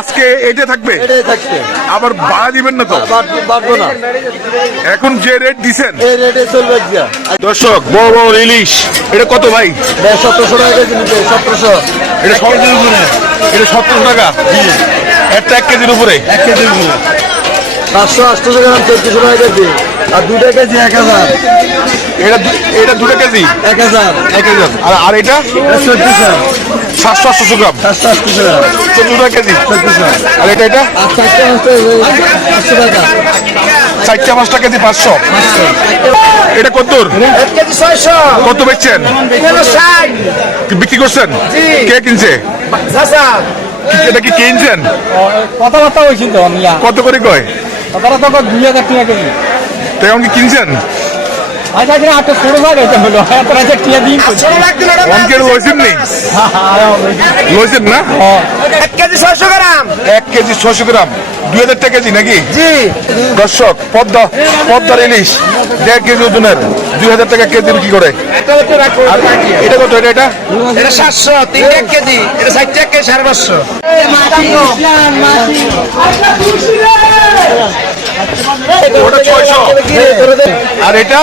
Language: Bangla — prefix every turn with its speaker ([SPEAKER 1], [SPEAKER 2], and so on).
[SPEAKER 1] আজকে এটা থাকবে? আবার বাড়া দিবেন না তো?
[SPEAKER 2] বাড়বো না।
[SPEAKER 1] এখন যে রেট দিছেন?
[SPEAKER 2] এই রেটে চলবে গিয়া।
[SPEAKER 1] দর্শক বড় বড় ইলিশ এটা কত ভাই?
[SPEAKER 2] সতেরোশো টাকা সতেরোশো।
[SPEAKER 1] এটা সতেরো এটা টাকা? একটা এক কেজির উপরে?
[SPEAKER 2] এক কেজি সাতশো আটশো টাকা চোদ্দশো টাকা কেজি। আর দুটা কেজি এক হাজার।
[SPEAKER 1] এটা দু- এটা দুটো কেজি?
[SPEAKER 2] এক হাজার।
[SPEAKER 1] এক হাজার। আর আর এটা?
[SPEAKER 2] চোদ্দশো
[SPEAKER 1] সাতশো আটশো গ্রাম
[SPEAKER 2] সাতশো আটশো গ্রাম।
[SPEAKER 1] চোদ্দ টাকা কেজি? আর এটা এটা?
[SPEAKER 2] পাঁচশো টাকা।
[SPEAKER 1] চারটা পাঁচটা কেজি পাঁচশো? এটা কত কত বেচছেন? বিক্রি করছেন? কে কিনছে? এটা কি কিনছেন?
[SPEAKER 3] কথাবার্তা হয়েছিল
[SPEAKER 1] কত করে কয়?
[SPEAKER 3] কথাবার্তা তো দুই হাজার টাকা কেজি।
[SPEAKER 1] তো এখন কি কিনছেন?
[SPEAKER 3] আচ্ছা আচ্ছা আটটা ষোলো হাজার হলো এত রাজা টিয়া দিন
[SPEAKER 1] অনকের লইছেন নি? লইছেন না?
[SPEAKER 2] এক কেজি ছয়শো গ্রাম।
[SPEAKER 1] এক কেজি ছশো গ্রাম। দুই হাজার টাকা কেজি নাকি?
[SPEAKER 2] জি।
[SPEAKER 1] দর্শক পদ্মা পদ্মার ইলিশ দেড় কেজি ওজনের দুই হাজার টাকা কেজি বিক্রি করে। এটা কত এটা এটা?
[SPEAKER 2] এটা সাতশো তিন এক কেজি এটা ষাট এক কেজি সাড়ে পাঁচশো।
[SPEAKER 1] ওটা ছয়শো। আর এটা?